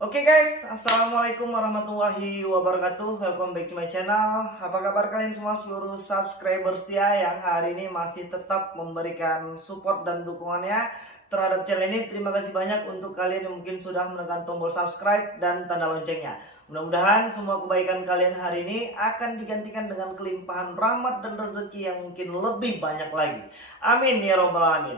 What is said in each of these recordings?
Oke guys, assalamualaikum warahmatullahi wabarakatuh. Welcome back to my channel. Apa kabar kalian semua seluruh subscriber setia yang hari ini masih tetap memberikan support dan dukungannya terhadap channel ini. Terima kasih banyak untuk kalian yang mungkin sudah menekan tombol subscribe dan tanda loncengnya. Mudah-mudahan semua kebaikan kalian hari ini akan digantikan dengan kelimpahan rahmat dan rezeki yang mungkin lebih banyak lagi. Amin ya robbal alamin.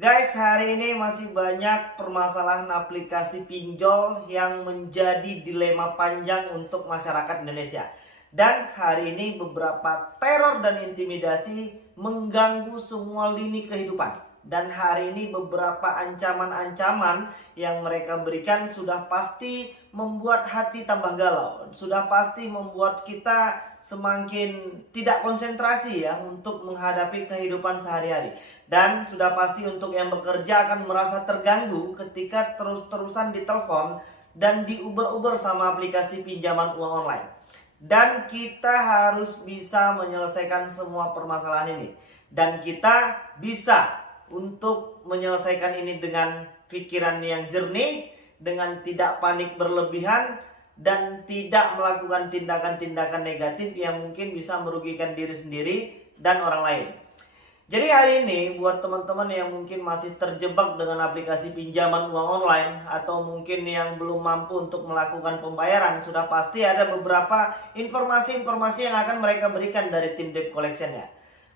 Guys, hari ini masih banyak permasalahan aplikasi pinjol yang menjadi dilema panjang untuk masyarakat Indonesia. Dan hari ini beberapa teror dan intimidasi mengganggu semua lini kehidupan. Dan hari ini beberapa ancaman-ancaman yang mereka berikan sudah pasti membuat hati tambah galau. Sudah pasti membuat kita semakin tidak konsentrasi ya untuk menghadapi kehidupan sehari-hari. Dan sudah pasti untuk yang bekerja akan merasa terganggu ketika terus-terusan ditelepon dan diuber-uber sama aplikasi pinjaman uang online. Dan kita harus bisa menyelesaikan semua permasalahan ini. Dan kita bisa untuk menyelesaikan ini dengan pikiran yang jernih, dengan tidak panik berlebihan, dan tidak melakukan tindakan-tindakan negatif yang mungkin bisa merugikan diri sendiri dan orang lain. Jadi hari ini buat teman-teman yang mungkin masih terjebak dengan aplikasi pinjaman uang online atau mungkin yang belum mampu untuk melakukan pembayaran, sudah pasti ada beberapa informasi-informasi yang akan mereka berikan dari tim debt collection ya.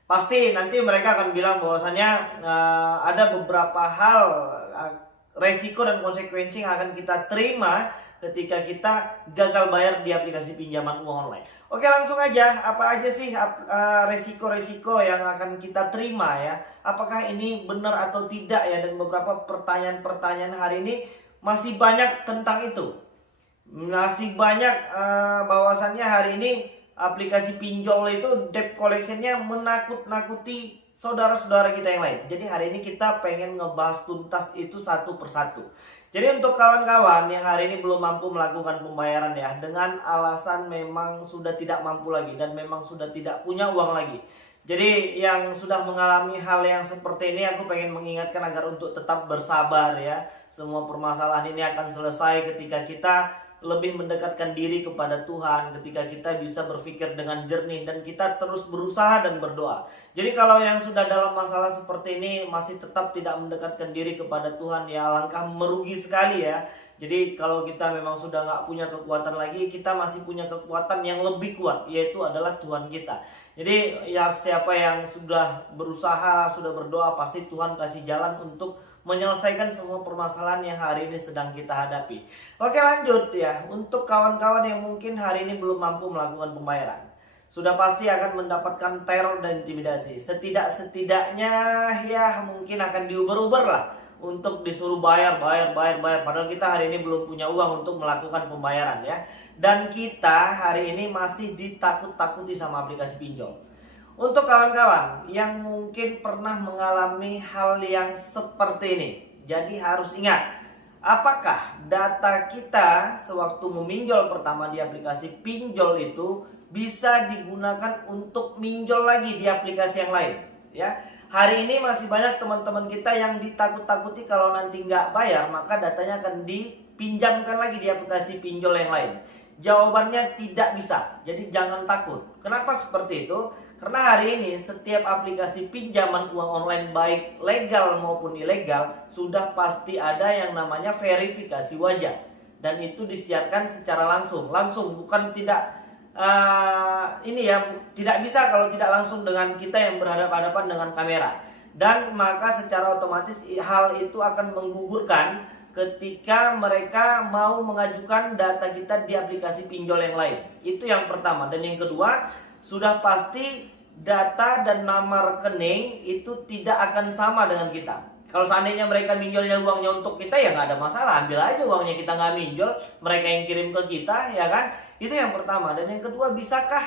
Pasti nanti mereka akan bilang bahwasannya ada beberapa hal resiko dan konsekuensi yang akan kita terima ketika kita gagal bayar di aplikasi pinjaman uang online. Oke, langsung aja, apa aja sih resiko-resiko yang akan kita terima ya? Apakah ini benar atau tidak ya? Dan beberapa pertanyaan-pertanyaan hari ini masih banyak tentang itu. Masih banyak bahwasannya hari ini aplikasi pinjol itu debt collectionnya menakut-nakuti saudara-saudara kita yang lain. Jadi hari ini kita pengen ngebahas tuntas itu satu persatu. Jadi untuk kawan-kawan yang hari ini belum mampu melakukan pembayaran ya, dengan alasan memang sudah tidak mampu lagi dan memang sudah tidak punya uang lagi. Jadi yang sudah mengalami hal yang seperti ini, aku pengen mengingatkan agar untuk tetap bersabar ya. Semua permasalahan ini akan selesai ketika kita lebih mendekatkan diri kepada Tuhan, ketika kita bisa berpikir dengan jernih dan kita terus berusaha dan berdoa. Jadi kalau yang sudah dalam masalah seperti ini masih tetap tidak mendekatkan diri kepada Tuhan, ya alangkah merugi sekali ya. Jadi kalau kita memang sudah nggak punya kekuatan lagi, kita masih punya kekuatan yang lebih kuat, yaitu adalah Tuhan kita. Jadi ya siapa yang sudah berusaha, sudah berdoa, pasti Tuhan kasih jalan untuk menyelesaikan semua permasalahan yang hari ini sedang kita hadapi. Oke, lanjut ya. Untuk kawan-kawan yang mungkin hari ini belum mampu melakukan pembayaran, sudah pasti akan mendapatkan teror dan intimidasi. Setidak-setidaknya ya mungkin akan diuber-uber lah untuk disuruh bayar. Padahal kita hari ini belum punya uang untuk melakukan pembayaran ya. Dan kita hari ini masih ditakut-takuti sama aplikasi pinjol. Untuk kawan-kawan yang mungkin pernah mengalami hal yang seperti ini, jadi harus ingat, apakah data kita sewaktu meminjol pertama di aplikasi pinjol itu bisa digunakan untuk minjol lagi di aplikasi yang lain ya. Hari ini masih banyak teman-teman kita yang ditakut-takuti kalau nanti nggak bayar maka datanya akan dipinjamkan lagi di aplikasi pinjol yang lain. Jawabannya tidak bisa, jadi jangan takut. Kenapa seperti itu? Karena hari ini setiap aplikasi pinjaman uang online baik legal maupun ilegal sudah pasti ada yang namanya verifikasi wajah. Dan itu disiarkan secara langsung, bukan tidak tidak bisa kalau tidak langsung dengan kita yang berhadapan-hadapan dengan kamera. Dan maka secara otomatis hal itu akan menggugurkan ketika mereka mau mengajukan data kita di aplikasi pinjol yang lain. Itu yang pertama. Dan yang kedua, sudah pasti data dan nama rekening itu tidak akan sama dengan kita. Kalau seandainya mereka minjolnya uangnya untuk kita, ya nggak ada masalah, ambil aja uangnya, kita nggak minjol, mereka yang kirim ke kita, ya kan? Itu yang pertama. Dan yang kedua, bisakah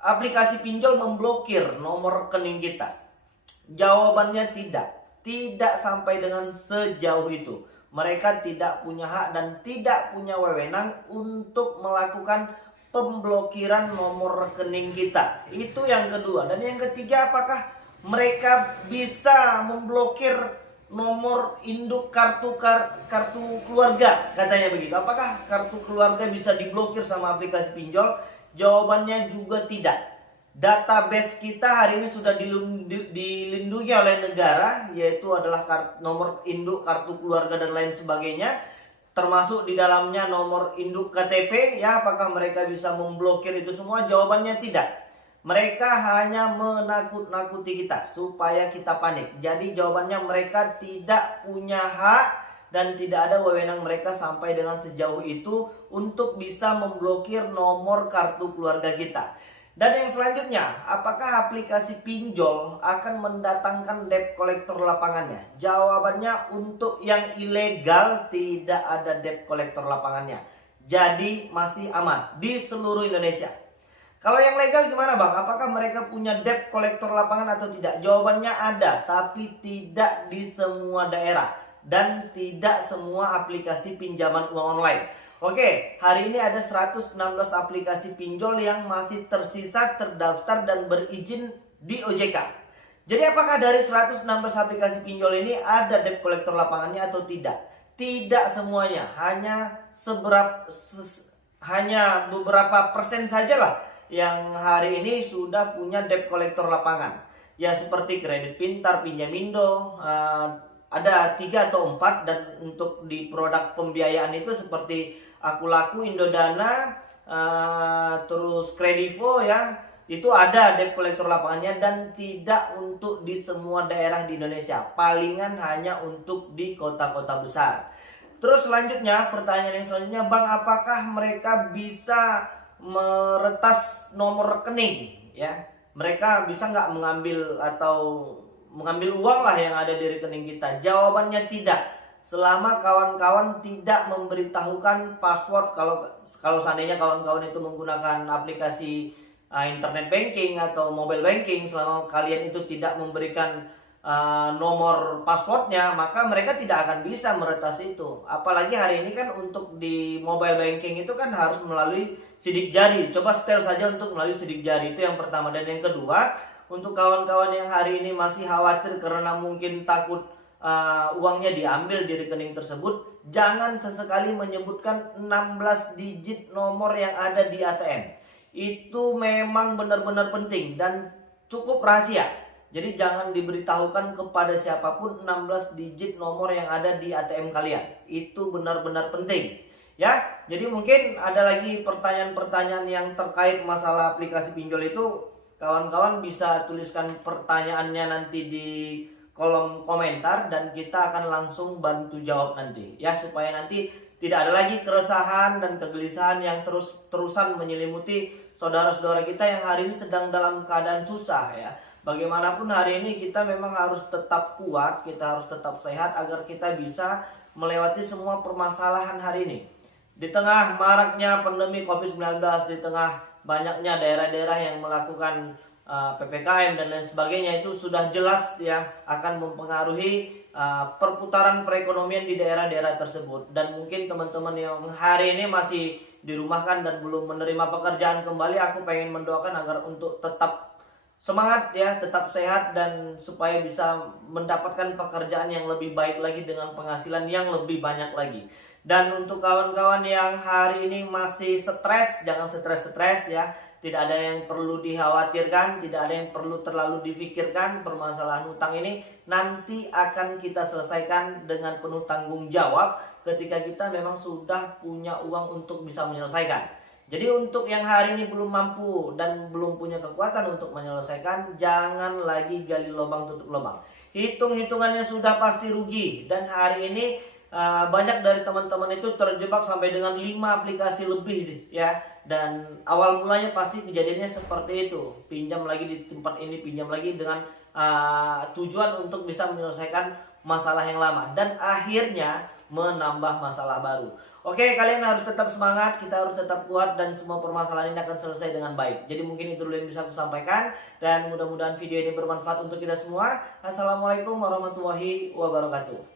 aplikasi pinjol memblokir nomor rekening kita? Jawabannya tidak sampai dengan sejauh itu. Mereka tidak punya hak dan tidak punya wewenang untuk melakukan pemblokiran nomor rekening kita. Itu yang kedua. Dan yang ketiga, apakah mereka bisa memblokir nomor induk kartu keluarga, katanya begitu. Apakah kartu keluarga bisa diblokir sama aplikasi pinjol? Jawabannya juga tidak. Database kita hari ini sudah dilindungi oleh negara, yaitu adalah nomor induk kartu keluarga dan lain sebagainya, termasuk di dalamnya nomor induk KTP. Ya, apakah mereka bisa memblokir itu semua? Jawabannya tidak. Mereka hanya menakut-nakuti kita supaya kita panik. Jadi jawabannya mereka tidak punya hak dan tidak ada wewenang mereka sampai dengan sejauh itu untuk bisa memblokir nomor kartu keluarga kita. Dan yang selanjutnya, apakah aplikasi pinjol akan mendatangkan debt collector lapangannya? Jawabannya untuk yang ilegal tidak ada debt collector lapangannya. Jadi masih aman di seluruh Indonesia. Kalau yang legal gimana bang? Apakah mereka punya debt collector lapangan atau tidak? Jawabannya ada, tapi tidak di semua daerah dan tidak semua aplikasi pinjaman uang online. Oke, hari ini ada 116 aplikasi pinjol yang masih tersisa, terdaftar dan berizin di OJK. Jadi apakah dari 116 aplikasi pinjol ini ada debt collector lapangannya atau tidak? Tidak semuanya, hanya beberapa persen saja lah yang hari ini sudah punya debt collector lapangan. Ya seperti Kredit Pintar, Pinjamindo, ada 3 atau 4. Dan untuk di produk pembiayaan itu seperti Akulaku, Indodana, terus Kredivo ya, itu ada debt collector lapangannya dan tidak untuk di semua daerah di Indonesia. Palingan hanya untuk di kota-kota besar. Terus selanjutnya, pertanyaan yang selanjutnya, bang, apakah mereka bisa meretas nomor rekening ya? Mereka bisa nggak mengambil uang lah yang ada di rekening kita? Jawabannya tidak. Selama kawan-kawan tidak memberitahukan password, kalau seandainya kawan-kawan itu menggunakan aplikasi internet banking atau mobile banking, selama kalian itu tidak memberikan nomor passwordnya, maka mereka tidak akan bisa meretas itu. Apalagi hari ini kan untuk di mobile banking itu kan harus melalui sidik jari. Coba setel saja untuk melalui sidik jari, itu yang pertama. Dan yang kedua, untuk kawan-kawan yang hari ini masih khawatir karena mungkin takut uangnya diambil di rekening tersebut, jangan sesekali menyebutkan 16 digit nomor yang ada di ATM. Itu memang benar-benar penting dan cukup rahasia. Jadi jangan diberitahukan kepada siapapun 16 digit nomor yang ada di ATM kalian. Itu benar-benar penting. Ya, jadi mungkin ada lagi pertanyaan-pertanyaan yang terkait masalah aplikasi pinjol itu. Kawan-kawan bisa tuliskan pertanyaannya nanti di kolom komentar dan kita akan langsung bantu jawab nanti. Ya, supaya nanti tidak ada lagi keresahan dan kegelisahan yang terus-terusan menyelimuti saudara-saudara kita yang hari ini sedang dalam keadaan susah ya. Bagaimanapun hari ini kita memang harus tetap kuat, kita harus tetap sehat agar kita bisa melewati semua permasalahan hari ini. Di tengah maraknya pandemi COVID-19, di tengah banyaknya daerah-daerah yang melakukan PPKM dan lain sebagainya, itu sudah jelas ya akan mempengaruhi perputaran perekonomian di daerah-daerah tersebut. Dan mungkin teman-teman yang hari ini masih dirumahkan dan belum menerima pekerjaan kembali, aku pengen mendoakan agar untuk tetap semangat ya, tetap sehat dan supaya bisa mendapatkan pekerjaan yang lebih baik lagi dengan penghasilan yang lebih banyak lagi. Dan untuk kawan-kawan yang hari ini masih stres, jangan stres-stres ya. Tidak ada yang perlu dikhawatirkan, tidak ada yang perlu terlalu difikirkan. Permasalahan hutang ini nanti akan kita selesaikan dengan penuh tanggung jawab ketika kita memang sudah punya uang untuk bisa menyelesaikan. Jadi untuk yang hari ini belum mampu dan belum punya kekuatan untuk menyelesaikan, jangan lagi gali lubang tutup lubang. Hitung-hitungannya sudah pasti rugi. Dan hari ini banyak dari teman-teman itu terjebak sampai dengan 5 aplikasi lebih ya. Dan awal mulanya pasti kejadiannya seperti itu. Pinjam lagi di tempat ini, pinjam lagi dengan tujuan untuk bisa menyelesaikan masalah yang lama. Dan akhirnya menambah masalah baru. Oke, kalian harus tetap semangat, kita harus tetap kuat dan semua permasalahan ini akan selesai dengan baik. Jadi mungkin itu dulu yang bisa aku sampaikan dan mudah-mudahan video ini bermanfaat untuk kita semua. Assalamualaikum warahmatullahi wabarakatuh.